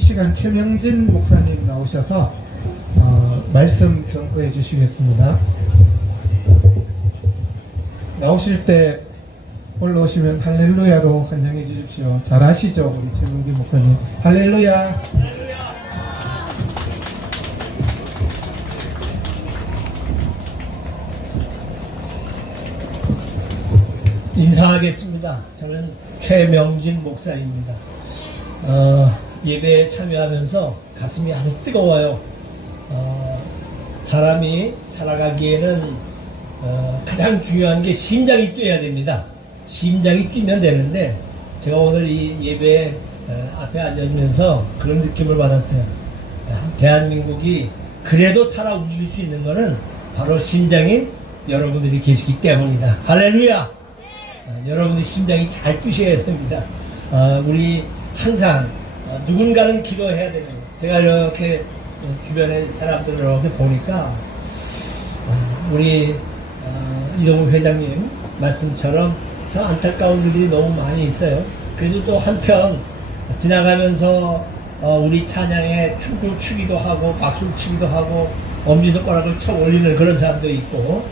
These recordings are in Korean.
이 시간 최명진 목사님 나오셔서 말씀 전거해 주시겠습니다. 나오실 때 올라오시면 할렐루야로 환영해 주십시오. 잘하시죠, 우리 최명진 목사님. 할렐루야. 인사하겠습니다. 저는 최명진 목사입니다. 예배에 참여하면서 가슴이 아주 뜨거워요. 사람이 살아가기에는 가장 중요한 게 심장이 뛰어야 됩니다. 심장이 뛰면 되는데 제가 오늘 이 예배 앞에 앉으면서 그런 느낌을 받았어요. 대한민국이 그래도 살아 움직일 수 있는 것은 바로 심장인 여러분들이 계시기 때문이다. 할렐루야! 여러분의 심장이 잘 뛰셔야 됩니다. 우리 항상 누군가는 기도해야 되는 거예요. 제가 이렇게 주변에 사람들을 이렇게 보니까 우리 이동욱 회장님 말씀처럼 참 안타까운 일들이 너무 많이 있어요. 그래도 또 한편 지나가면서 우리 찬양에 춤을 추기도 하고 박수를 치기도 하고 엄지손가락을 쳐 올리는 그런 사람도 있고,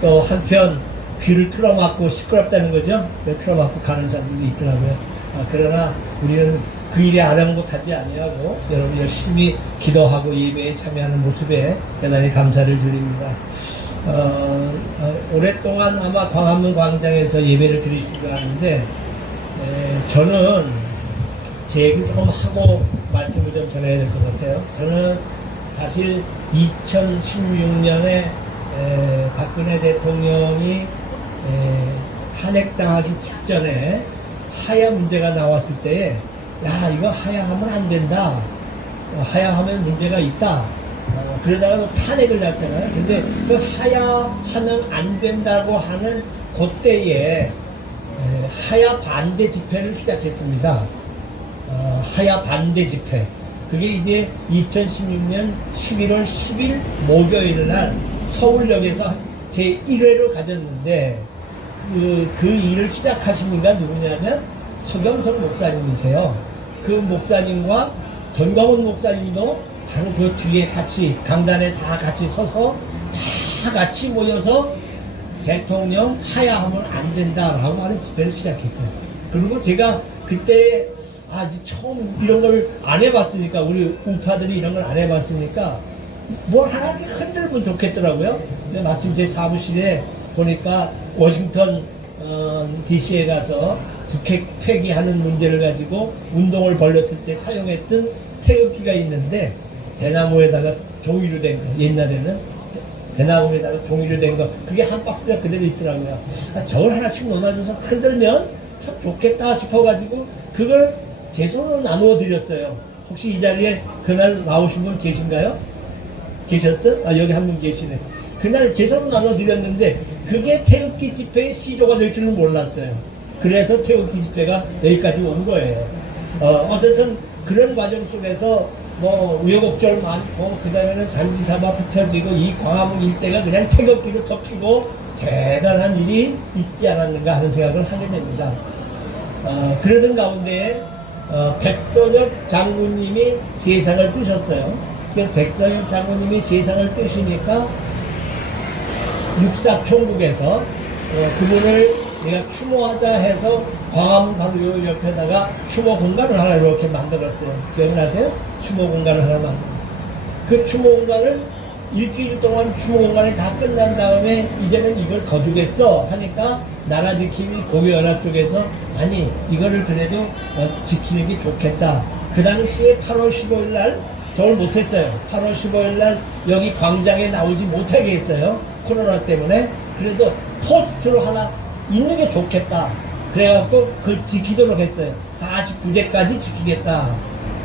또 한편 귀를 틀어막고 시끄럽다는 거죠. 틀어막고 가는 사람들도 있더라고요. 그러나 우리는 그 일에 아랑곳하지 아니하고 여러분 열심히 기도하고 예배에 참여하는 모습에 대단히 감사를 드립니다. 오랫동안 아마 광화문 광장에서 예배를 드리시기도 하는데 저는 제 얘기 좀 하고 말씀을 좀 전해야 될 것 같아요. 저는 사실 2016년에 박근혜 대통령이 탄핵당하기 직전에 하야 문제가 나왔을 때에 야, 이거 하야하면 안 된다, 하야하면 문제가 있다, 그러다가 또 탄핵을 났잖아요. 근데 그 하야하면 안 된다고 하는 그때에 하야 반대 집회를 시작했습니다. 하야 반대 집회, 그게 이제 2016년 11월 10일 목요일 날 서울역에서 제1회를 가졌는데 그 일을 시작하신 분가 누구냐면 서경석 목사님이세요. 그 목사님과 전광훈 목사님도 바로 그 뒤에 같이 강단에 다 같이 서서 다 같이 모여서 대통령 하야하면 안 된다라고 하는 집회를 시작했어요. 그리고 제가 그때 처음 이런 걸 안 해봤으니까, 우리 우파들이 이런 걸 안 해봤으니까 뭘 하나 흔들면 좋겠더라고요. 근데 마침 제 사무실에 보니까 워싱턴 DC에 가서 북핵 폐기하는 문제를 가지고 운동을 벌였을 때 사용했던 태극기가 있는데, 대나무에다가 종이로 된 거, 옛날에는 대나무에다가 종이로 된 거, 그게 한 박스가 그대로 있더라고요. 저걸 하나씩 넣어놔줘서 흔들면 참 좋겠다 싶어가지고 그걸 제 손으로 나누어 드렸어요. 혹시 이 자리에 그날 나오신 분 계신가요? 계셨어? 여기 한 분 계시네. 그날 제 손으로 나눠 드렸는데 그게 태극기 집회의 시조가 될 줄은 몰랐어요. 그래서 태극기 집회가 여기까지 온 거예요. 어쨌든 그런 과정 속에서 뭐 우여곡절 많고, 그 다음에는 산지사가 흩어지고 이 광화문 일대가 그냥 태극기로 덮이고 대단한 일이 있지 않았는가 하는 생각을 하게 됩니다. 그러던 가운데 백선엽 장군님이 세상을 뜨셨어요. 그래서 백선엽 장군님이 세상을 뜨시니까 육사총국에서 그분을 내가 추모하자 해서 광화문 바로 요 옆에다가 추모 공간을 하나 이렇게 만들었어요. 기억나세요? 추모 공간을 하나 만들었어요. 그 추모 공간을 일주일 동안 추모 공간이 다 끝난 다음에 이제는 이걸 거두겠어 하니까 나라지킴이 고위연합 쪽에서 아니, 이거를 그래도 지키는 게 좋겠다. 그 당시에 8월 15일 날 저를 못했어요. 8월 15일 날 여기 광장에 나오지 못하게 했어요. 코로나 때문에. 그래서 포스트로 하나 있는 게 좋겠다. 그래갖고 그걸 지키도록 했어요. 49제까지 지키겠다.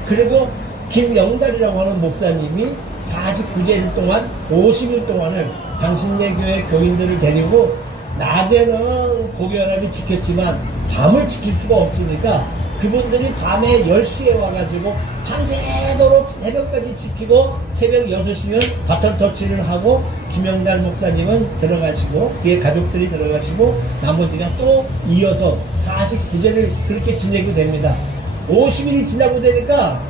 그리고 김영달이라고 하는 목사님이 49일 동안 50일 동안을 당신네 교회 교인들을 데리고 낮에는 고교연합이 지켰지만 밤을 지킬 수가 없으니까 그분들이 밤에 10시에 와가지고 밤새도록 새벽까지 지키고 새벽 6시면 바톤 터치를 하고 김영달 목사님은 들어가시고 그의 가족들이 들어가시고 나머지가 또 이어서 49제를 그렇게 지내고 됩니다. 50일이 지나고 되니까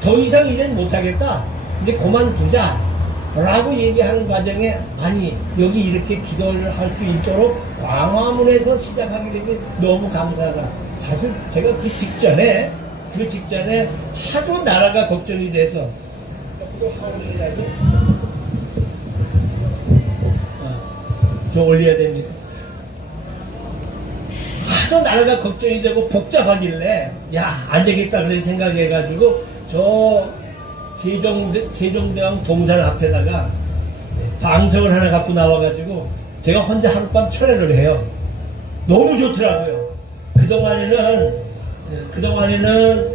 더 이상 일은 못하겠다. 이제 그만두자. 라고 얘기하는 과정에, 아니, 여기 이렇게 기도를 할 수 있도록 광화문에서 시작하게 된 게 너무 감사하다. 사실 제가 그 직전에 하도 나라가 걱정이 돼서, 저 올려야 됩니다. 하도 나라가 걱정이 되고 복잡하길래, 야, 안 되겠다 그래 생각해가지고, 저 세종대왕 동산 앞에다가 방석을 하나 갖고 나와가지고 제가 혼자 하룻밤 철회를 해요. 너무 좋더라고요. 그동안에는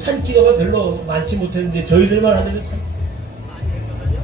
산기도가 별로 많지 못했는데 저희들만 하더니 참 많이 했거든요.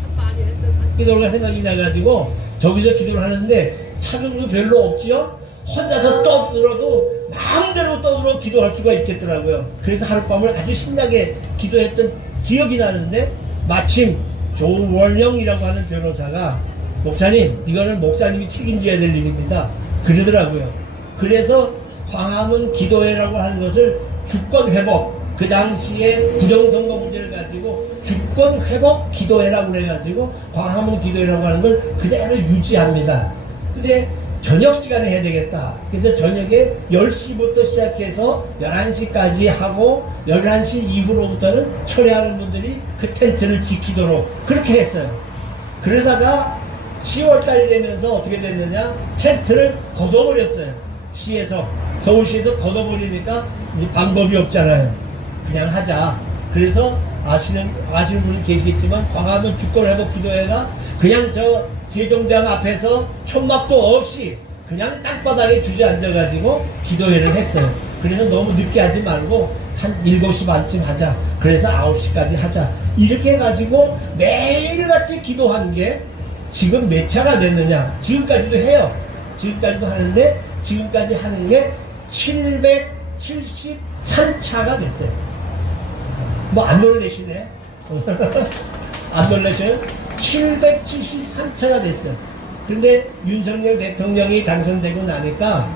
참 많이 했던 산기도가 생각이 나가지고 저기서 기도를 하는데 차근도 별로 없지요. 혼자서 떠들어도 마음대로 떠들어 기도할 수가 있겠더라고요. 그래서 하룻밤을 아주 신나게 기도했던 기억이 나는데 마침 조원영이라고 하는 변호사가 목사님, 이거는 목사님이 책임져야 될 일입니다. 그러더라고요. 그래서 광화문 기도회라고 하는 것을 주권회복, 그 당시에 부정선거 문제를 가지고 주권회복 기도회라고 그래가지고 광화문 기도회라고 하는 걸 그대로 유지합니다. 근데 저녁 시간에 해야 되겠다. 그래서 저녁에 10시부터 시작해서 11시까지 하고 11시 이후로부터는 철회하는 분들이 그 텐트를 지키도록 그렇게 했어요. 그러다가 10월달이 되면서 어떻게 됐느냐, 텐트를 걷어버렸어요. 시에서, 서울시에서 걷어버리니까 방법이 없잖아요. 그냥 하자. 그래서 아시는 분이 계시겠지만 광화문 주권회복 기도회가 그냥 저 세종대왕 앞에서 천막도 없이 그냥 땅바닥에 주저앉아가지고 기도회를 했어요. 그래서 너무 늦게 하지 말고 한 7시 반쯤 하자. 그래서 9시까지 하자. 이렇게 해가지고 매일같이 기도한 게 지금 몇 차가 됐느냐. 지금까지도 해요. 지금까지도 하는데 지금까지 하는 게 773차가 됐어요. 뭐 안 놀래시네. 안 놀라셔요? 773차가 됐어요. 근데 윤석열 대통령이 당선되고 나니까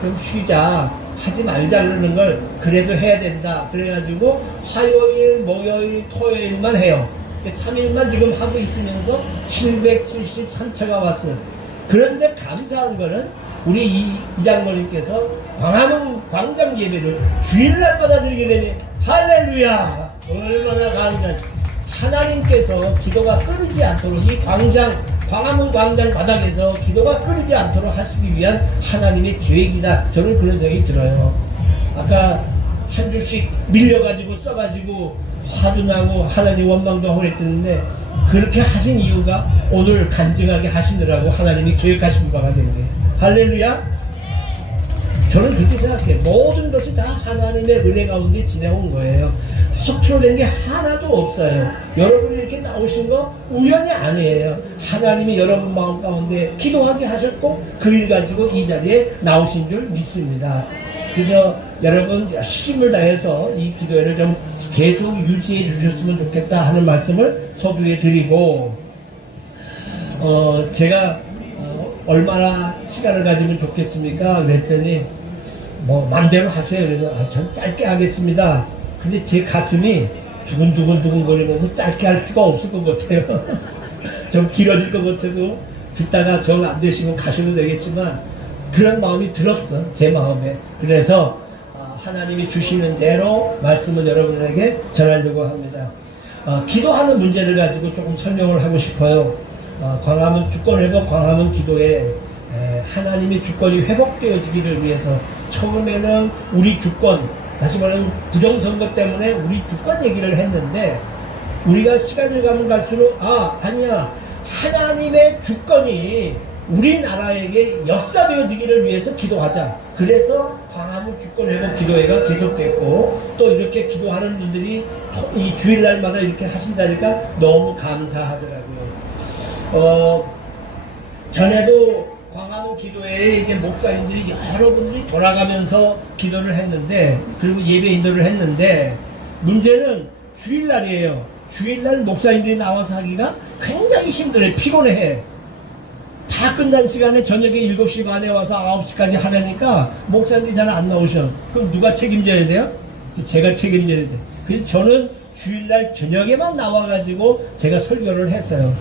그럼 쉬자, 하지 말자 그러는 걸 그래도 해야 된다. 그래가지고 화요일, 목요일, 토요일만 해요. 3일만 지금 하고 있으면서 773차가 왔어요. 그런데 감사한 거는 우리 이 장로님께서 광화문 광장 예배를 주일날마다 드리게 되니 할렐루야! 얼마나 감사해. 하나님께서 기도가 끊이지 않도록 이 광화문 광장 바닥에서 기도가 끊이지 않도록 하시기 위한 하나님의 계획이다. 저는 그런 생각이 들어요. 아까 한 줄씩 밀려가지고 써가지고 화도 나고 하나님 원망도 하고 그랬는데 그렇게 하신 이유가 오늘 간증하게 하시느라고 하나님이 계획하신 바가 된 거예요. 할렐루야! 저는 그렇게 생각해요. 모든 것이 다 하나님의 은혜 가운데 지내온 거예요. 허투루된 게 하나도 없어요. 여러분이 이렇게 나오신 거 우연이 아니에요. 하나님이 여러분 마음 가운데 기도하게 하셨고 그 일 가지고 이 자리에 나오신 줄 믿습니다. 그래서 여러분 힘을 다해서 이 기도회를 좀 계속 유지해 주셨으면 좋겠다 하는 말씀을 서두에 드리고 제가 얼마나 시간을 가지면 좋겠습니까? 그랬더니 뭐 맘대로 하세요. 그래서 전 짧게 하겠습니다. 근데 제 가슴이 두근두근 거리면서 짧게 할 수가 없을 것 같아요. 좀 길어질 것 같아도 듣다가 정 안 되시면 가셔도 되겠지만 그런 마음이 들었어. 제 마음에. 그래서 하나님이 주시는 대로 말씀을 여러분에게 전하려고 합니다. 기도하는 문제를 가지고 조금 설명을 하고 싶어요. 광화문 주권회복 광화문 기도에 하나님의 주권이 회복되어지기를 위해서 처음에는 우리 주권, 다시 말하면 부정선거 때문에 우리 주권 얘기를 했는데 우리가 시간을 가면 갈수록 아니야, 하나님의 주권이 우리나라에게 역사되어지기를 위해서 기도하자. 그래서 광화문 주권회복 기도회가 계속됐고 또 이렇게 기도하는 분들이 이 주일날마다 이렇게 하신다니까 너무 감사하더라고요. 전에도 광화문 기도회에 이제 목사님들이 여러분들이 돌아가면서 기도를 했는데 그리고 예배 인도를 했는데 문제는 주일날이에요. 주일날 목사님들이 나와서 하기가 굉장히 힘들어요. 피곤해. 다 끝난 시간에 저녁에 7시 반에 와서 9시까지 하려니까 목사님들이 잘 안 나오셔. 그럼 누가 책임져야 돼요? 또 제가 책임져야 돼. 그래서 저는 주일날 저녁에만 나와가지고 제가 설교를 했어요.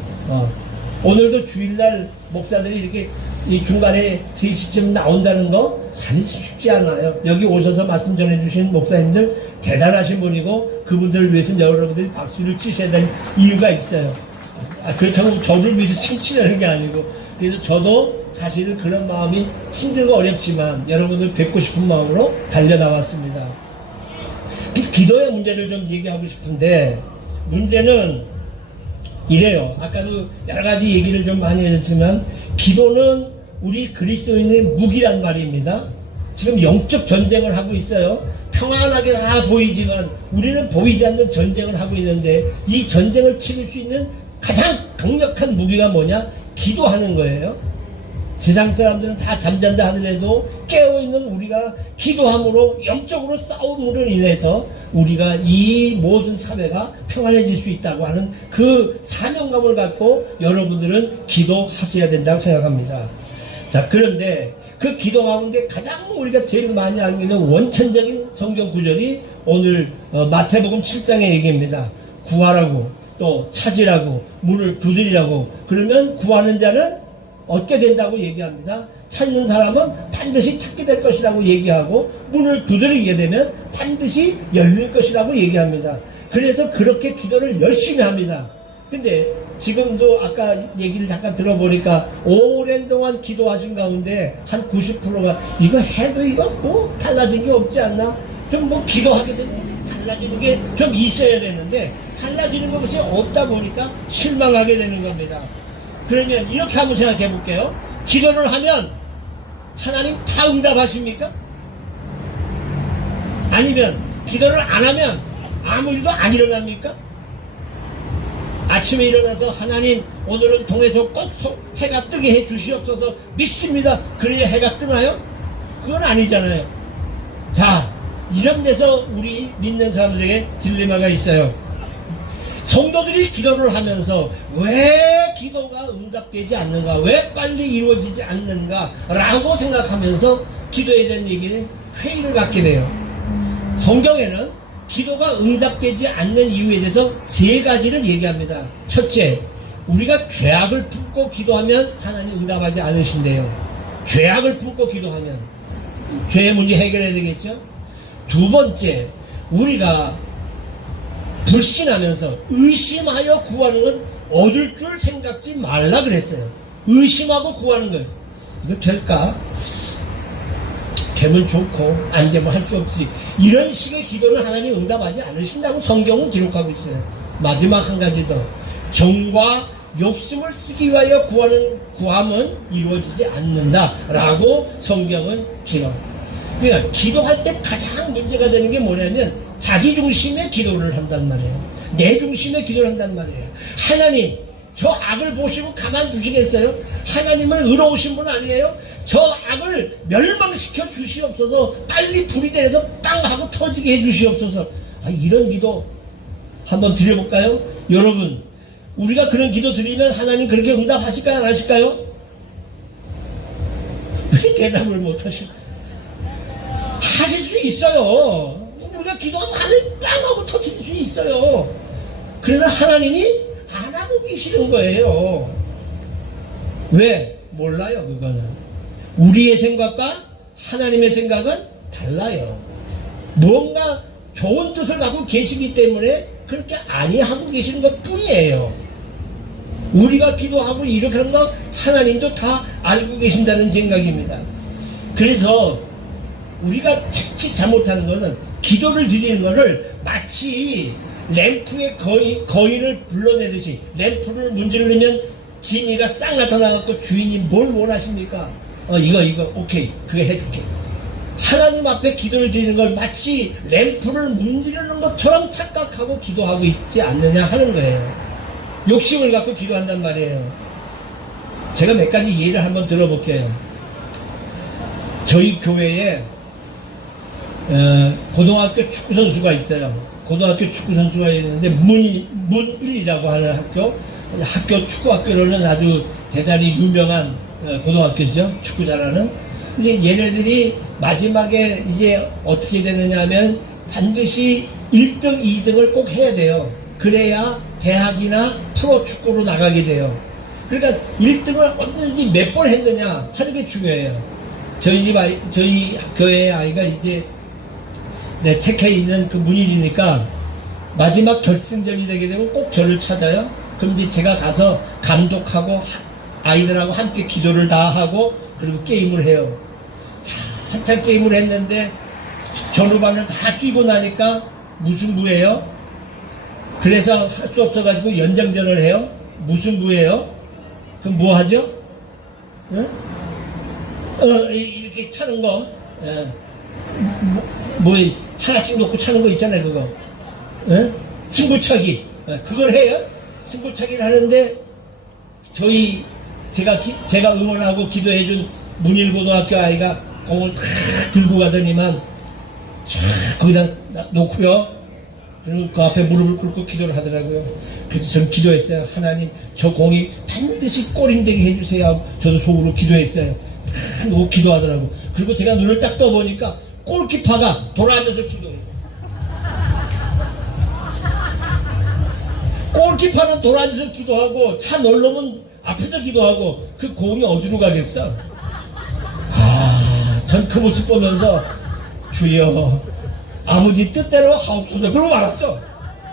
오늘도 주일날 목사들이 이렇게 이 중간에 3시쯤 나온다는 거 사실 쉽지 않아요. 여기 오셔서 말씀 전해주신 목사님들 대단하신 분이고 그분들을 위해서 여러분들이 박수를 치셔야 될 이유가 있어요. 그렇다고 저를 위해서 칭찬하는 게 아니고, 그래서 저도 사실은 그런 마음이 힘들고 어렵지만 여러분들 뵙고 싶은 마음으로 달려나왔습니다. 기도의 문제를 좀 얘기하고 싶은데, 문제는 이래요. 아까도 여러 가지 얘기를 좀 많이 했지만, 기도는 우리 그리스도인의 무기란 말입니다. 지금 영적 전쟁을 하고 있어요. 평안하게 다 보이지만 우리는 보이지 않는 전쟁을 하고 있는데, 이 전쟁을 치를 수 있는 가장 강력한 무기가 뭐냐? 기도하는 거예요. 세상 사람들은 다 잠잔다 하더라도 깨어있는 우리가 기도함으로 영적으로 싸움으로 인해서 우리가 이 모든 사회가 평안해질 수 있다고 하는 그 사명감을 갖고 여러분들은 기도하셔야 된다고 생각합니다. 자, 그런데 그 기도 가운데 가장 우리가 제일 많이 알고 있는 원천적인 성경 구절이 오늘 마태복음 7장의 얘기입니다. 구하라고, 또 찾으라고, 문을 두드리라고. 그러면 구하는 자는 얻게 된다고 얘기합니다. 찾는 사람은 반드시 찾게 될 것이라고 얘기하고, 문을 두드리게 되면 반드시 열릴 것이라고 얘기합니다. 그래서 그렇게 기도를 열심히 합니다. 근데 지금도 아까 얘기를 잠깐 들어보니까 오랜 동안 기도하신 가운데 한 90%가 이거 해도 이거 뭐 달라진 게 없지 않나? 좀 뭐 기도하게 되면 달라지는 게 좀 있어야 되는데 달라지는 것이 없다 보니까 실망하게 되는 겁니다. 그러면 이렇게 한번 생각해 볼게요. 기도를 하면 하나님 다 응답하십니까? 아니면 기도를 안 하면 아무 일도 안 일어납니까? 아침에 일어나서 하나님 오늘은 동에서 꼭 해가 뜨게 해 주시옵소서 믿습니다. 그래야 해가 뜨나요? 그건 아니잖아요. 자, 이런 데서 우리 믿는 사람들에게 딜레마가 있어요. 성도들이 기도를 하면서 왜 기도가 응답되지 않는가, 왜 빨리 이루어지지 않는가 라고 생각하면서 기도에 대한 얘기는 회의를 갖게 돼요. 성경에는 기도가 응답되지 않는 이유에 대해서 3가지를 얘기합니다. 첫째, 우리가 죄악을 품고 기도하면 하나님 응답하지 않으신대요. 죄악을 품고 기도하면 죄의 문제 해결해야 되겠죠. 두 번째, 우리가 불신하면서 의심하여 구하는 건 얻을 줄 생각지 말라 그랬어요. 의심하고 구하는 거예요. 이거 될까? 되면 좋고 안 되면 할 수 없지. 이런 식의 기도는 하나님 응답하지 않으신다고 성경은 기록하고 있어요. 마지막 한 가지 더, 정과 욕심을 쓰기 위하여 구함은 이루어지지 않는다라고 성경은 기록. 그러니까 기도할 때 가장 문제가 되는 게 뭐냐면 자기 중심의 기도를 한단 말이에요. 내 중심의 기도를 한단 말이에요. 하나님, 저 악을 보시고 가만두시겠어요? 하나님은 의로우신 분 아니에요? 저 악을 멸망시켜 주시옵소서. 빨리 불이 되어서 빵 하고 터지게 해 주시옵소서. 이런 기도 한번 드려볼까요? 여러분, 우리가 그런 기도 드리면 하나님 그렇게 응답하실까요? 안 하실까요? 왜 대답을 못 하실까요? 하실 수 있어요. 우리가 기도하면 하나님 빵 하고 터질 수 있어요. 그러나 하나님이 안 하고 계시는 거예요. 왜? 몰라요. 그거는 우리의 생각과 하나님의 생각은 달라요. 뭔가 좋은 뜻을 갖고 계시기 때문에 그렇게 아니하고 계시는 것 뿐이에요. 우리가 기도하고 이렇게 하는 거 하나님도 다 알고 계신다는 생각입니다. 그래서 우리가 자칫 잘못하는 것은 기도를 드리는 것을 마치 램프의 거인을 불러내듯이, 램프를 문지르면 지니가 싹 나타나갖고 주인이 뭘 원하십니까? 이거 오케이, 그게 해줄게. 하나님 앞에 기도를 드리는 걸 마치 램프를 문지르는 것처럼 착각하고 기도하고 있지 않느냐 하는 거예요. 욕심을 갖고 기도한단 말이에요. 제가 몇 가지 예를 한번 들어볼게요. 저희 교회에 고등학교 축구 선수가 있어요. 고등학교 축구 선수가 있는데 문일이라고 하는 학교 축구학교로는 아주 대단히 유명한 고등학교죠. 축구 잘하는. 이제 얘네들이 마지막에 이제 어떻게 되느냐 하면 반드시 1등, 2등을 꼭 해야 돼요. 그래야 대학이나 프로축구로 나가게 돼요. 그러니까 1등을 언제든지 몇 번 했느냐 하는 게 중요해요. 저희 교회 아이가 이제 책에 있는 그 문일이니까 마지막 결승전이 되게 되면 꼭 저를 찾아요. 그럼 이제 제가 가서 감독하고 아이들하고 함께 기도를 다 하고 그리고 게임을 해요. 자, 한참 게임을 했는데 전후반을 다 뛰고 나니까 무승부예요. 그래서 할 수 없어가지고 연장전을 해요. 무승부예요. 그럼 뭐 하죠? 응? 이렇게 차는 거, 하나씩 놓고 차는 거 있잖아요, 그거. 승부차기. 그걸 해요. 승부차기를 하는데, 제가 응원하고 기도해준 문일고등학교 아이가 공을 다 들고 가더니만, 거기다 놓고요. 그리고 그 앞에 무릎을 꿇고 기도를 하더라고요. 그래서 저는 기도했어요. 하나님, 저 공이 반드시 골인 되게 해주세요 하고 저도 속으로 기도했어요. 다 놓고 기도하더라고. 그리고 제가 눈을 딱 떠보니까 골키퍼가 돌아앉아서 기도해요. 골키퍼는 돌아앉아서 기도하고 차 놀러면 앞에서 기도하고 그 공이 어디로 가겠어? 전 그 모습 보면서 주여 아버지 뜻대로 하옵소서 그러고 말았어.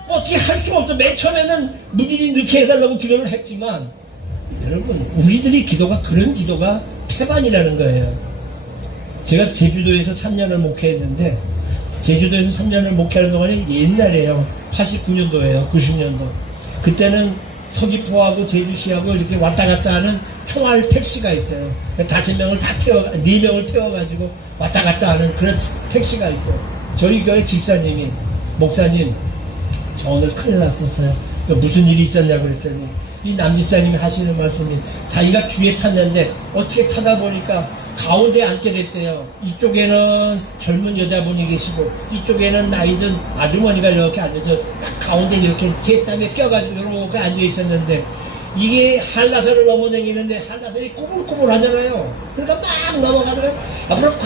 어떻게 할 수가 없어. 맨 처음에는 무기리 넣게 해달라고 기도를 했지만 여러분 우리들이 기도가 그런 기도가 태반이라는 거예요. 제가 제주도에서 3년을 목회했는데 제주도에서 3년을 목회하는 동안에 옛날이에요. 89년도예요. 90년도. 그때는 서귀포하고 제주시하고 이렇게 왔다 갔다 하는 총알 택시가 있어요. 5명을 다 4명을 태워가지고 왔다 갔다 하는 그런 택시가 있어요. 저희 교회 집사님이 목사님 저 오늘 큰일 났었어요. 무슨 일이 있었냐고 그랬더니 이 남집사님이 하시는 말씀이 자기가 뒤에 탔는데 어떻게 타다 보니까 가운데 앉게 됐대요. 이쪽에는 젊은 여자분이 계시고 이쪽에는 나이든 아주머니가 이렇게 앉아서 딱 가운데 이렇게 제 땀에 껴가지고 이렇게 앉아 있었는데 이게 한라산을 넘어다니는데 한라산이 꼬불꼬불 하잖아요. 그러니까 막 넘어가다가 앞으로 콱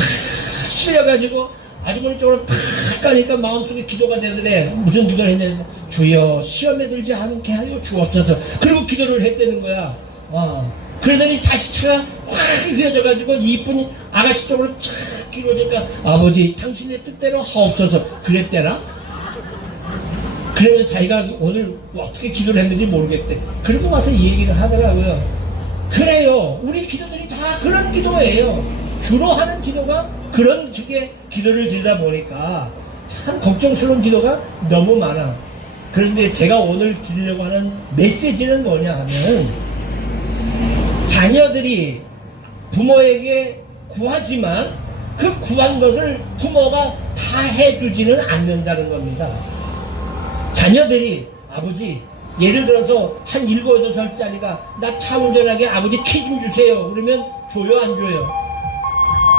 실려가지고 아주머니 쪽으로 탁 가니까 마음속에 기도가 되더래. 무슨 기도를 했냐면 주여 시험에 들지 않게 하여 주옵소서. 그리고 기도를 했다는 거야. 그러더니 다시 차가 확 휘어져가지고 이쁜 아가씨 쪽으로 촥 끼워지니까 아버지 당신의 뜻대로 하옵소서 그랬대나? 그러면서 자기가 오늘 어떻게 기도를 했는지 모르겠대. 그러고 와서 이 얘기를 하더라고요. 그래요. 우리 기도들이 다 그런 기도예요. 주로 하는 기도가 그런 식의 기도를 드리다 보니까 참 걱정스러운 기도가 너무 많아. 그런데 제가 오늘 드리려고 하는 메시지는 뭐냐 하면 자녀들이 부모에게 구하지만 그 구한 것을 부모가 다 해주지는 않는다는 겁니다. 자녀들이 아버지 예를 들어서 한 7, 8살짜리가 나 차 운전하게 아버지 키 좀 주세요. 그러면 줘요 안 줘요?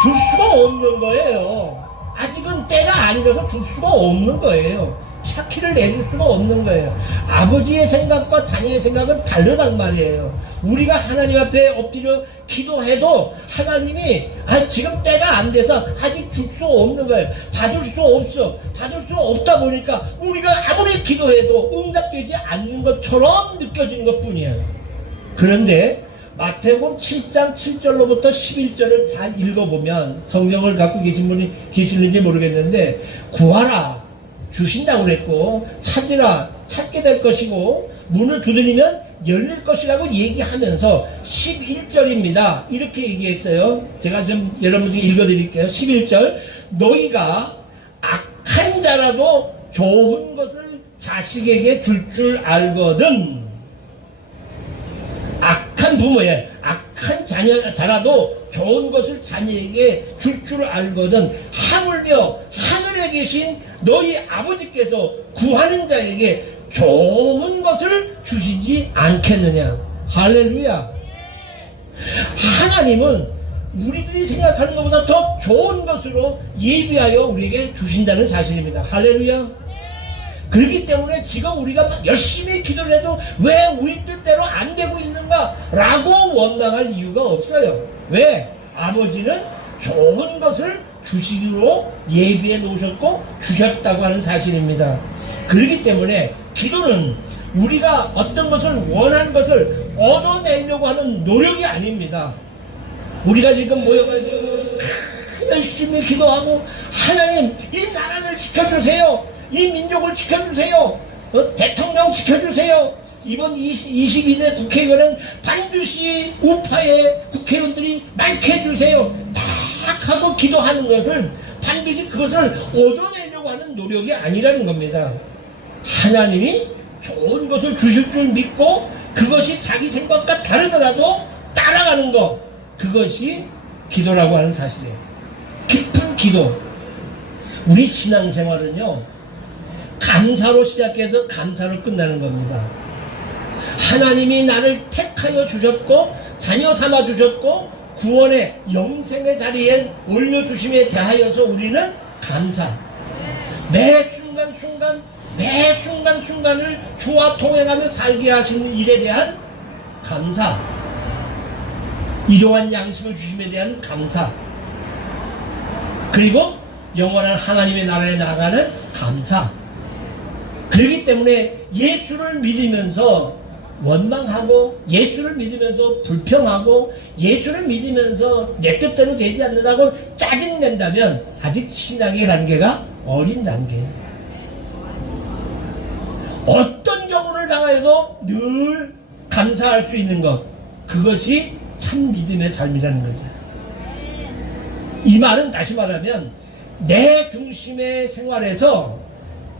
줄 수가 없는 거예요. 아직은 때가 아니라서 줄 수가 없는 거예요. 차 키를 내줄 수가 없는 거예요. 아버지의 생각과 자녀의 생각은 다르단 말이에요. 우리가 하나님 앞에 엎드려 기도해도 하나님이 지금 때가 안 돼서 아직 줄 수 없는 거예요. 받을 수 없어. 받을 수 없다 보니까 우리가 아무리 기도해도 응답되지 않는 것처럼 느껴지는 것 뿐이에요. 그런데 마태복음 7장 7절로부터 11절을 잘 읽어보면 성경을 갖고 계신 분이 계시는지 모르겠는데 구하라 주신다고 그랬고 찾으라 찾게 될 것이고 문을 두드리면 열릴 것이라고 얘기하면서 11절입니다. 이렇게 얘기했어요. 제가 좀 여러분들께 읽어드릴게요. 11절 너희가 악한 자라도 좋은 것을 자식에게 줄 알거든. 악한 부모의 악한 자라도 좋은 것을 자녀에게 줄 알거든. 하물며 하늘에 계신 너희 아버지께서 구하는 자에게 좋은 것을 주시지 않겠느냐. 할렐루야. 하나님은 우리들이 생각하는 것보다 더 좋은 것으로 예비하여 우리에게 주신다는 사실입니다. 할렐루야. 그렇기 때문에 지금 우리가 막 열심히 기도를 해도 왜 우리 뜻대로 안 되고 있는가 라고 원망할 이유가 없어요. 왜? 아버지는 좋은 것을 주시기로 예비해 놓으셨고 주셨다고 하는 사실입니다. 그렇기 때문에 기도는 우리가 어떤 것을 원하는 것을 얻어내려고 하는 노력이 아닙니다. 우리가 지금 모여가지고 열심히 기도하고 하나님 이 나라를 지켜주세요. 이 민족을 지켜주세요. 대통령 지켜주세요. 이번 22대 국회의원은 반드시 우파의 국회의원들이 많게 해주세요. 막 하고 기도하는 것을 반드시 그것을 얻어내려고 하는 노력이 아니라는 겁니다. 하나님이 좋은 것을 주실 줄 믿고 그것이 자기 생각과 다르더라도 따라가는 것, 그것이 기도라고 하는 사실이에요. 깊은 기도. 우리 신앙생활은요, 감사로 시작해서 감사로 끝나는 겁니다. 하나님이 나를 택하여 주셨고 자녀 삼아 주셨고 구원의 영생의 자리에 올려주심에 대하여서 우리는 감사. 매 순간순간을 주와 동행하며 살게 하시는 일에 대한 감사. 일용한 양식을 주심에 대한 감사. 그리고 영원한 하나님의 나라에 나가는 감사. 그렇기 때문에 예수를 믿으면서 원망하고 예수를 믿으면서 불평하고 예수를 믿으면서 내 뜻대로 되지 않는다고 짜증낸다면 아직 신앙의 단계가 어린 단계예요. 어떤 경우를 당하여도 늘 감사할 수 있는 것, 그것이 참 믿음의 삶이라는 거죠. 이 말은 다시 말하면 내 중심의 생활에서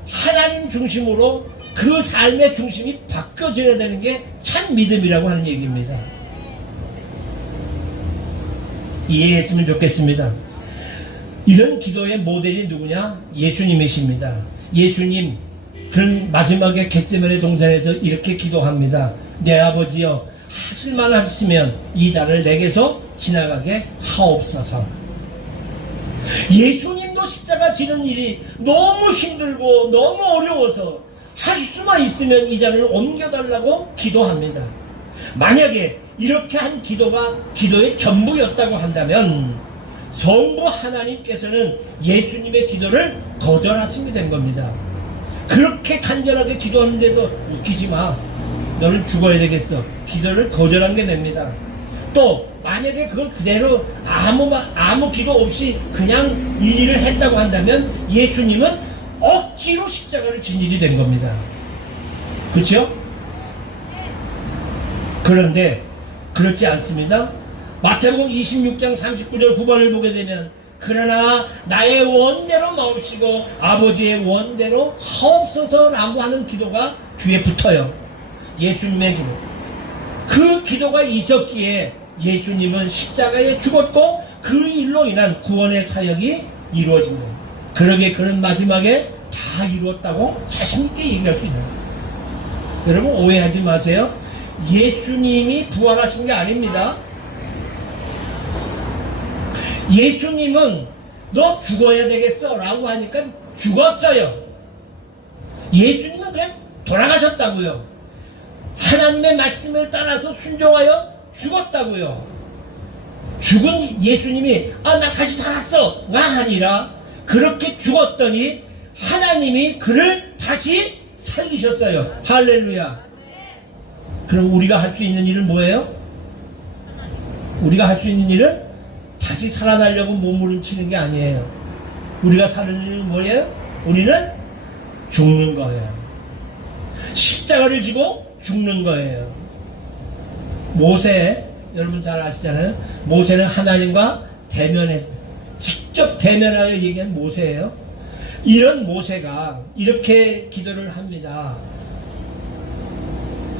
하나님 중심으로 그 삶의 중심이 바뀌어져야 되는 게 참 믿음이라고 하는 얘기입니다. 이해했으면 좋겠습니다. 이런 기도의 모델이 누구냐? 예수님이십니다. 예수님, 그런 마지막에 겟세마네 동산에서 이렇게 기도합니다. 내 아버지여, 하실만 하시면 이 잔을 내게서 지나가게 하옵소서. 예수님도 십자가 지는 일이 너무 힘들고 너무 어려워서 할 수만 있으면 이 잔을 옮겨달라고 기도합니다. 만약에 이렇게 한 기도가 기도의 전부였다고 한다면 성부 하나님께서는 예수님의 기도를 거절하시게 된 겁니다. 그렇게 간절하게 기도하는데도 웃기지 마, 너는 죽어야 되겠어, 기도를 거절한 게 됩니다. 또 만약에 그걸 그대로 아무 기도 없이 그냥 이 일을 했다고 한다면 예수님은 억지로 십자가를 진 일이 된 겁니다. 그렇죠? 그런데 그렇지 않습니다. 마태복음 26장 39절 9번을 보게 되면 그러나 나의 원대로 마옵시고 아버지의 원대로 하옵소서라고 하는 기도가 뒤에 붙어요. 예수님의 기도. 그 기도가 있었기에 예수님은 십자가에 죽었고 그 일로 인한 구원의 사역이 이루어진 거예요. 그러기에 그는 마지막에 다 이루었다고 자신있게 얘기할 수 있는 거예요. 여러분 오해하지 마세요. 예수님이 부활하신 게 아닙니다. 예수님은 너 죽어야 되겠어 라고 하니까 죽었어요. 예수님은 그냥 돌아가셨다고요. 하나님의 말씀을 따라서 순종하여 죽었다고요. 죽은 예수님이 나 다시 살았어가 아니라 그렇게 죽었더니 하나님이 그를 다시 살리셨어요. 할렐루야. 그럼 우리가 할 수 있는 일은 뭐예요? 우리가 할 수 있는 일은 다시 살아나려고 몸부림치는 게 아니에요. 우리가 사는 일은 뭐예요? 우리는 죽는 거예요. 십자가를 지고 죽는 거예요. 모세, 여러분 잘 아시잖아요. 모세는 하나님과 대면했어요. 직접 대면하여 얘기한 모세예요. 이런 모세가 이렇게 기도를 합니다.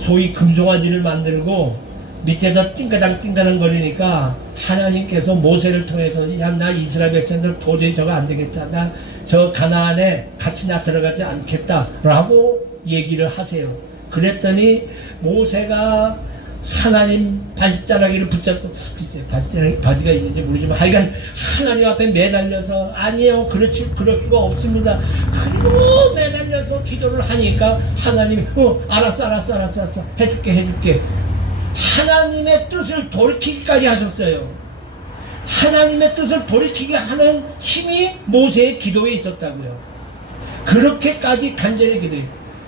소위 금송아지를 만들고 밑에서 띵가당 거리니까 하나님께서 모세를 통해서 야, 나 이스라엘 백성들 도저히 저거 안 되겠다. 나 저 가나안에 같이 나 들어가지 않겠다 라고 얘기를 하세요. 그랬더니 모세가 하나님 바지자락이를 붙잡고, 글쎄요, 바지가 있는지 모르지만 하여간 하나님 앞에 매달려서 아니에요, 그럴 수가 없습니다. 그리고 매달려서 기도를 하니까 하나님이 알았어 해줄게 하나님의 뜻을 돌이키기까지 하셨어요. 하나님의 뜻을 돌이키게 하는 힘이 모세의 기도에 있었다고요. 그렇게까지 간절히 기도해요.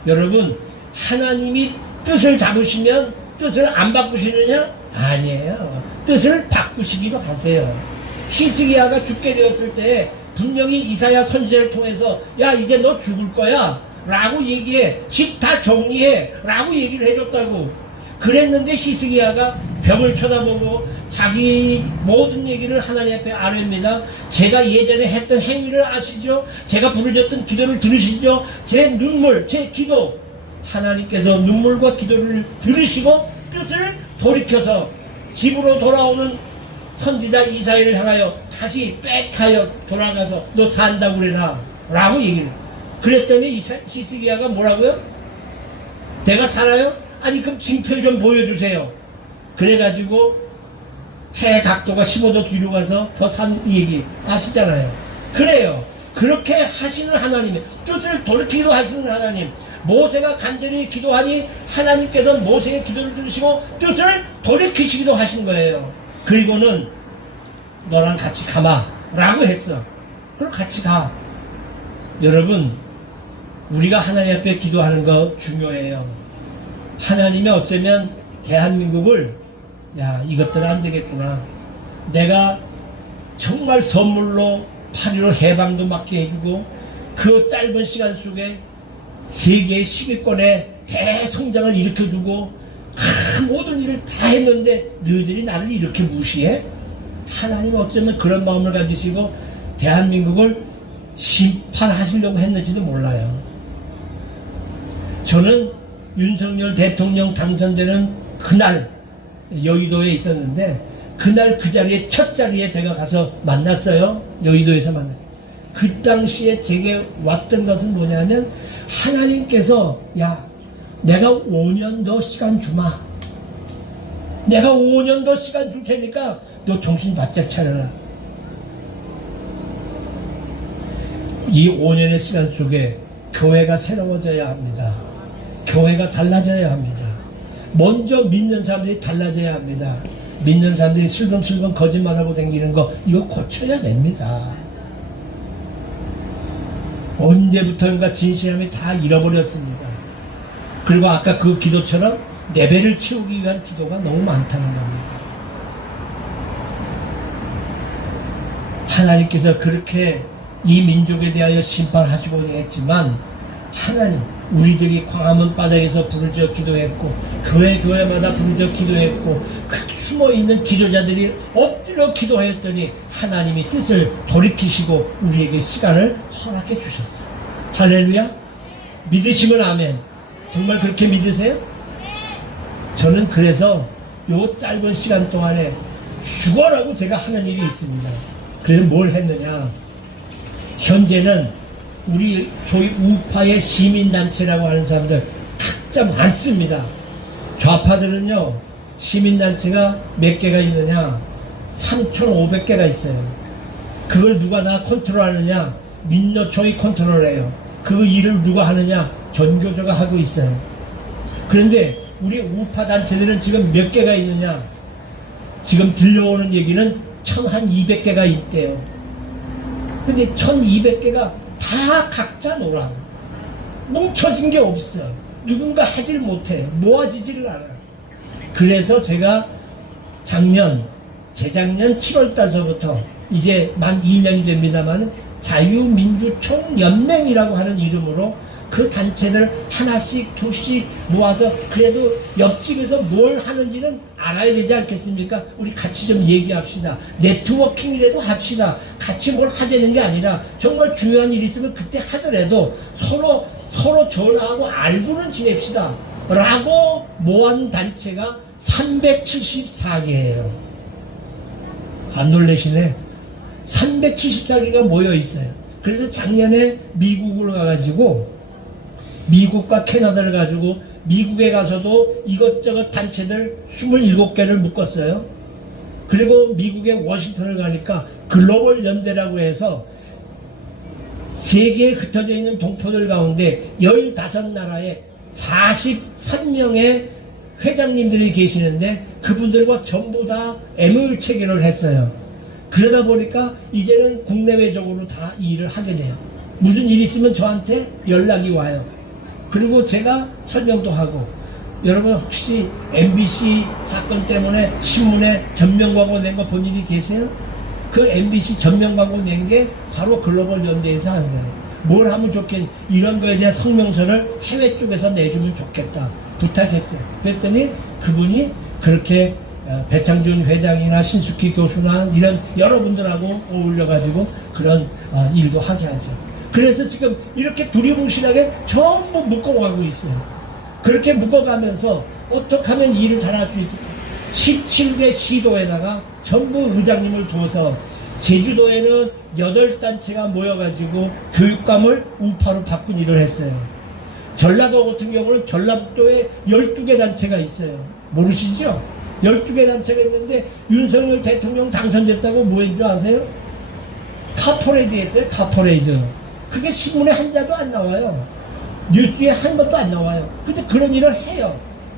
여러분, 하나님이 뜻을 잡으시면 뜻을 안 바꾸시느냐? 아니에요. 뜻을 바꾸시기도 하세요. 히스기야가 죽게 되었을 때 분명히 이사야 선지자를 통해서 야, 이제 너 죽을 거야 라고 얘기해. 집 다 정리해 라고 얘기를 해줬다고. 그랬는데 히스기야가 벽을 쳐다보고 자기 모든 얘기를 하나님 앞에 아뢰입니다. 제가 예전에 했던 행위를 아시죠? 제가 부르셨던 기도를 들으시죠? 제 눈물, 제 기도. 하나님께서 눈물과 기도를 들으시고 뜻을 돌이켜서 집으로 돌아오는 선지자 이사야를 향하여 다시 빽하여 돌아가서 너 산다고 그래라 라고 얘기를. 그랬더니 히스기야가 뭐라고요? 내가 살아요? 아니 그럼 징표를 좀 보여주세요. 그래가지고 해 각도가 15도 뒤로 가서 더 산 얘기 아시잖아요. 그래요. 그렇게 하시는 하나님의 뜻을 돌이키기도 하시는 하나님. 모세가 간절히 기도하니 하나님께서 모세의 기도를 들으시고 뜻을 돌이키시기도 하신 거예요. 그리고는 너랑 같이 가마 라고 했어. 그럼 같이 가. 여러분, 우리가 하나님 앞에 기도하는 거 중요해요. 하나님이 어쩌면 대한민국을 야, 이것들은 안 되겠구나. 내가 정말 선물로 8.15 해방도 맡게 해주고 그 짧은 시간 속에 세계의 시기권의 대성장을 일으켜주고 모든 일을 다 했는데 너희들이 나를 이렇게 무시해? 하나님은 어쩌면 그런 마음을 가지시고 대한민국을 심판하시려고 했는지도 몰라요. 저는 윤석열 대통령 당선되는 그날 여의도에 있었는데 그날 그 자리에 첫 자리에 제가 가서 만났어요. 여의도에서 만났어요. 그 당시에 제게 왔던 것은 뭐냐면 하나님께서 야, 내가 5년 더 시간 주마. 내가 5년 더 시간 줄 테니까 너 정신 바짝 차려라. 이 5년의 시간 속에 교회가 새로워져야 합니다. 교회가 달라져야 합니다. 먼저 믿는 사람들이 달라져야 합니다. 믿는 사람들이 슬금슬금 거짓말하고 다니는 거 이거 고쳐야 됩니다. 언제부터인가 진실함이 다 잃어버렸습니다. 그리고 아까 그 기도처럼 레벨을 채우기 위한 기도가 너무 많다는 겁니다. 하나님께서 그렇게 이 민족에 대하여 심판하시고 했지만 하나님, 우리들이 광화문 바닥에서 부르짖어 기도했고 교회마다 부르짖어 기도했고 그 숨어있는 기도자들이 엎드려 기도했더니 하나님이 뜻을 돌이키시고 우리에게 시간을 허락해 주셨어요. 할렐루야. 믿으시면 아멘. 정말 그렇게 믿으세요? 저는 그래서 요 짧은 시간 동안에 죽어라고 제가 하는 일이 있습니다. 그래서 뭘 했느냐, 현재는 우리 소위 우파의 시민단체라고 하는 사람들 각자 많습니다. 좌파들은요, 시민단체가 몇 개가 있느냐, 3,500개가 있어요. 그걸 누가 다 컨트롤하느냐, 민노총이 컨트롤해요. 그 일을 누가 하느냐, 전교조가 하고 있어요. 그런데 우리 우파 단체들은 지금 몇 개가 있느냐, 지금 들려오는 얘기는 1,200개가 있대요. 근데 1,200개가 다 각자 놀아. 뭉쳐진 게 없어. 누군가 하질 못해. 모아지지를 않아. 그래서 제가 재작년 7월달서부터 이제 만 2년이 됩니다만 자유민주총연맹이라고 하는 이름으로 그 단체들 하나씩 둘씩 모아서 그래도 옆집에서 뭘 하는지는 알아야 되지 않겠습니까? 우리 같이 좀 얘기합시다. 네트워킹이라도 합시다. 같이 뭘 하자는 게 아니라 정말 중요한 일이 있으면 그때 하더라도 서로 전화하고 알고는 지냅시다 라고 모은 단체가 374개예요. 안 놀라시네. 374개가 모여 있어요. 그래서 작년에 미국을 가가지고 미국과 캐나다를 가지고 미국에 가서도 이것저것 단체들 27개를 묶었어요. 그리고 미국의 워싱턴을 가니까 글로벌 연대라고 해서 세계에 흩어져 있는 동포들 가운데 15나라에 43명의 회장님들이 계시는데 그분들과 전부 다 MOU 체결을 했어요. 그러다 보니까 이제는 국내외적으로 다 이 일을 하게 돼요. 무슨 일 있으면 저한테 연락이 와요. 그리고 제가 설명도 하고, 여러분 혹시 MBC 사건 때문에 신문에 전면광고 낸 거 본 일이 계세요? 그 MBC 전면광고 낸 게 바로 글로벌 연대에서 하는 거예요. 뭘 하면 좋겠니? 이런 거에 대한 성명서를 해외 쪽에서 내주면 좋겠다 부탁했어요. 그랬더니 그분이 그렇게 배창준 회장이나 신숙희 교수나 이런 여러분들하고 어울려가지고 그런 일도 하게 하죠. 그래서 지금 이렇게 두리뭉실하게 전부 묶어가고 있어요. 그렇게 묶어가면서 어떻게 하면 일을 잘할 수 있을까? 17개 시도에다가 전부 의장님을 두어서 제주도에는 8단체가 모여가지고 교육감을 우파로 바꾼 일을 했어요. 전라도 같은 경우는 전라북도에 12개 단체가 있어요. 모르시죠? 12개 단체가 있는데 윤석열 대통령 당선됐다고 뭐 했는 줄 아세요? 카퍼레이드 했어요. 카퍼레이드. 그게 신문에 한 자도 안 나와요. 뉴스에 한 것도 안 나와요. 근데 그런 일을 해요.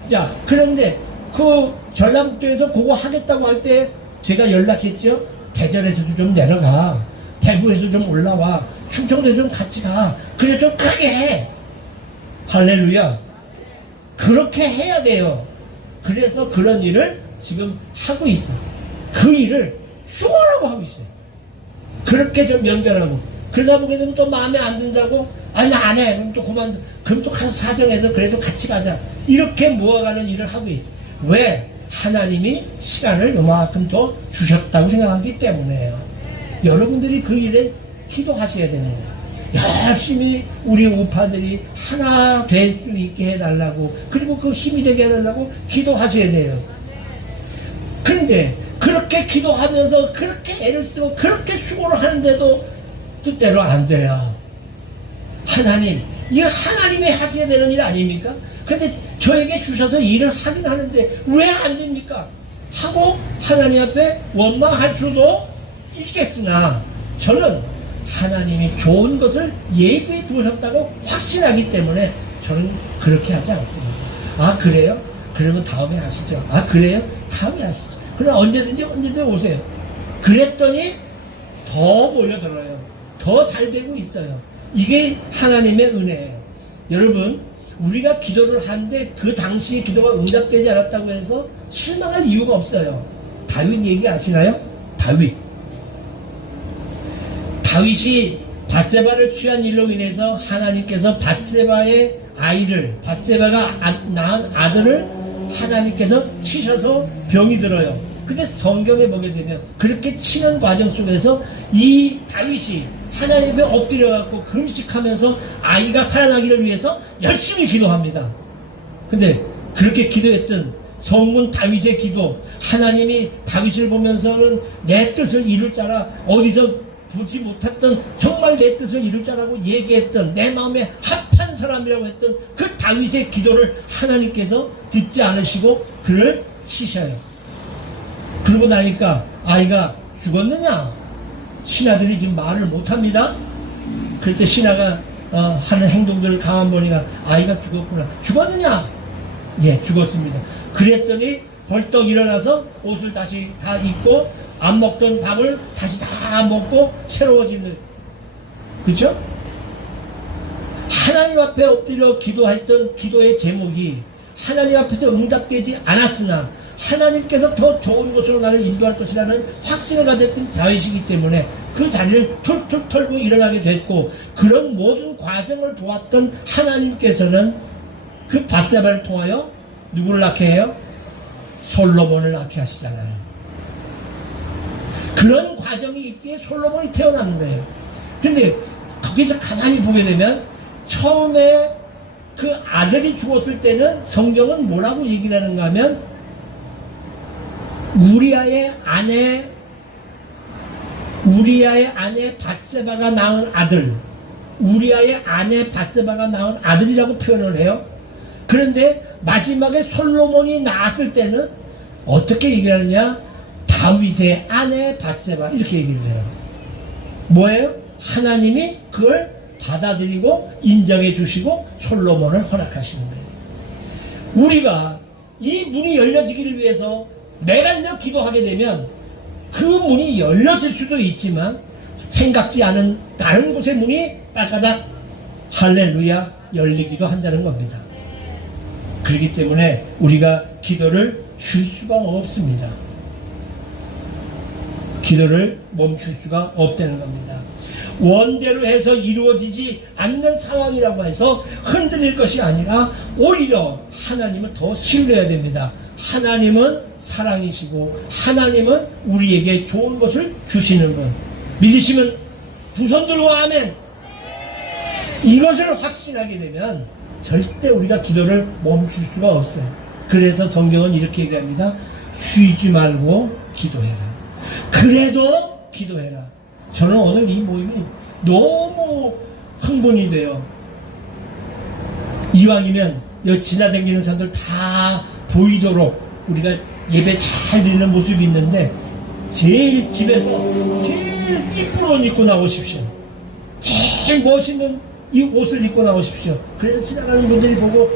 자, 그런데 그 전라북도에서 그거 하겠다고 할 때 제가 연락했죠. 대전에서도 좀 내려가. 대구에서 좀 올라와. 충청도에 좀 같이 가. 그래 좀 크게 해. 할렐루야. 그렇게 해야 돼요. 그래서 그런 일을 지금 하고 있어. 그 일을 수고라고 하고 있어요. 그렇게 좀 연결하고. 그러다 보게 되면 또 마음에 안 든다고, 아니 나 안 해. 그럼 또 그만, 그럼 또 가서 사정해서 그래도 같이 가자. 이렇게 모아가는 일을 하고 있어요. 왜? 하나님이 시간을 요만큼 더 주셨다고 생각하기 때문에요. 여러분들이 그 일에 기도하셔야 되는 거예요. 열심히 우리 우파들이 하나 될 수 있게 해달라고, 그리고 그 힘이 되게 해달라고 기도하셔야 돼요. 근데 그렇게 기도하면서 그렇게 애를 쓰고 그렇게 수고를 하는데도 뜻대로 안 돼요. 하나님, 이거 하나님이 하셔야 되는 일 아닙니까? 근데 저에게 주셔서 일을 하긴 하는데 왜 안 됩니까? 하고 하나님 앞에 원망할 수도 있겠으나 저는 하나님이 좋은 것을 예비해 두셨다고 확신하기 때문에 저는 그렇게 하지 않습니다. 아 그래요? 그러면 다음에 하시죠. 아 그래요? 다음에 하시죠. 그럼 언제든지 오세요. 그랬더니 더 몰려들어요. 더 잘 되고 있어요. 이게 하나님의 은혜예요. 여러분, 우리가 기도를 하는데 그 당시 기도가 응답되지 않았다고 해서 실망할 이유가 없어요. 다윗 얘기 아시나요? 다윗이 밧세바를 취한 일로 인해서 하나님께서 밧세바의 아이를, 밧세바가 낳은 아들을 하나님께서 치셔서 병이 들어요. 근데 성경에 보게 되면 그렇게 치는 과정 속에서 이 다윗이 하나님 앞에 엎드려갖고 금식하면서 아이가 살아나기를 위해서 열심히 기도합니다. 근데 그렇게 기도했던 성문 다윗의 기도, 하나님이 다윗을 보면서는 내 뜻을 이룰 자라, 어디서 보지 못했던 정말 내 뜻을 이룰 자라고 얘기했던, 내 마음에 합한 사람이라고 했던 그 다윗의 기도를 하나님께서 듣지 않으시고 그를 치셔요. 그러고 나니까 아이가 죽었느냐? 신하들이 지금 말을 못합니다. 그럴 때 신하가 하는 행동들을 가만 보니까 아이가 죽었구나. 죽었느냐? 예, 죽었습니다. 그랬더니 벌떡 일어나서 옷을 다시 다 입고 안 먹던 밥을 다시 다 먹고 새로워지는, 그렇죠? 하나님 앞에 엎드려 기도했던 기도의 제목이 하나님 앞에서 응답되지 않았으나 하나님께서 더 좋은 곳으로 나를 인도할 것이라는 확신을 가졌던 다윗이기 때문에 그 자리를 툴툴 털고 일어나게 됐고, 그런 모든 과정을 보았던 하나님께서는 그 밧세바를 통하여 누구를 낳게 해요? 솔로몬을 낳게 하시잖아요. 그런 과정이 있기에 솔로몬이 태어나는 거예요. 근데 거기서 가만히 보게 되면 처음에 그 아들이 죽었을 때는 성경은 뭐라고 얘기를 하는가 하면 우리아의 아내 밧세바가 낳은 아들, 우리아의 아내 밧세바가 낳은 아들이라고 표현을 해요. 그런데 마지막에 솔로몬이 낳았을 때는 어떻게 얘기하느냐? 다윗의 아내 밧세바, 이렇게 얘기를 해요. 뭐예요? 하나님이 그걸 받아들이고 인정해 주시고 솔로몬을 허락하시는 거예요. 우리가 이 문이 열려지기를 위해서 매달려 기도하게 되면 그 문이 열려질 수도 있지만 생각지 않은 다른 곳의 문이 빨가닥 할렐루야 열리기도 한다는 겁니다. 그렇기 때문에 우리가 기도를 쉴 수가 없습니다. 기도를 멈출 수가 없다는 겁니다. 원대로 해서 이루어지지 않는 상황이라고 해서 흔들릴 것이 아니라 오히려 하나님을 더 신뢰해야 됩니다. 하나님은 사랑이시고 하나님은 우리에게 좋은 것을 주시는 분. 믿으시면 두 손 들고 아멘. 이것을 확신하게 되면 절대 우리가 기도를 멈출 수가 없어요. 그래서 성경은 이렇게 얘기합니다. 쉬지 말고 기도해라. 그래도 기도해라. 저는 오늘 이 모임이 너무 흥분이 돼요. 이왕이면 여기 지나다니는 사람들 다 보이도록 우리가 예배 잘 드리는 모습이 있는데 제일 집에서 제일 이쁜 옷 입고 나오십시오. 제일 멋있는 이 옷을 입고 나오십시오. 그래서 지나가는 분들이 보고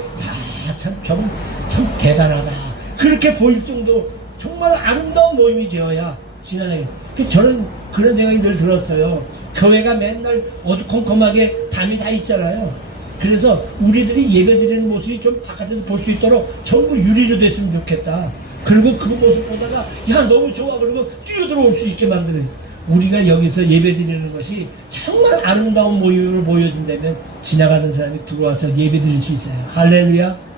저분 참 대단하다. 그렇게 보일 정도 정말 아름다운 모임이 되어야 지나다니는. 저는 그런 생각이 늘 들었어요. 교회가 맨날 어두컴컴하게 담이 다 있잖아요. 그래서 우리들이 예배드리는 모습이 좀 바깥에서 볼 수 있도록 전부 유리로 됐으면 좋겠다. 그리고 그 모습 보다가 야 너무 좋아 그러고 뛰어들어올 수 있게 만드는, 우리가 여기서 예배드리는 것이 정말 아름다운 모습으로 보여진다면 지나가는 사람이 들어와서 예배드릴 수 있어요. 할렐루야.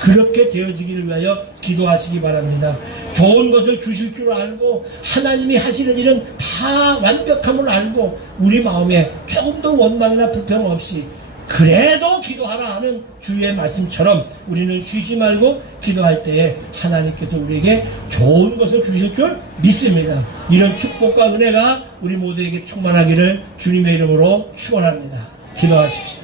그렇게 되어지기를 위하여 기도하시기 바랍니다. 좋은 것을 주실 줄 알고 하나님이 하시는 일은 다 완벽함을 알고 우리 마음에 조금도 원망이나 불평 없이 그래도 기도하라 하는 주의 말씀처럼 우리는 쉬지 말고 기도할 때에 하나님께서 우리에게 좋은 것을 주실 줄 믿습니다. 이런 축복과 은혜가 우리 모두에게 충만하기를 주님의 이름으로 축원합니다. 기도하십시오.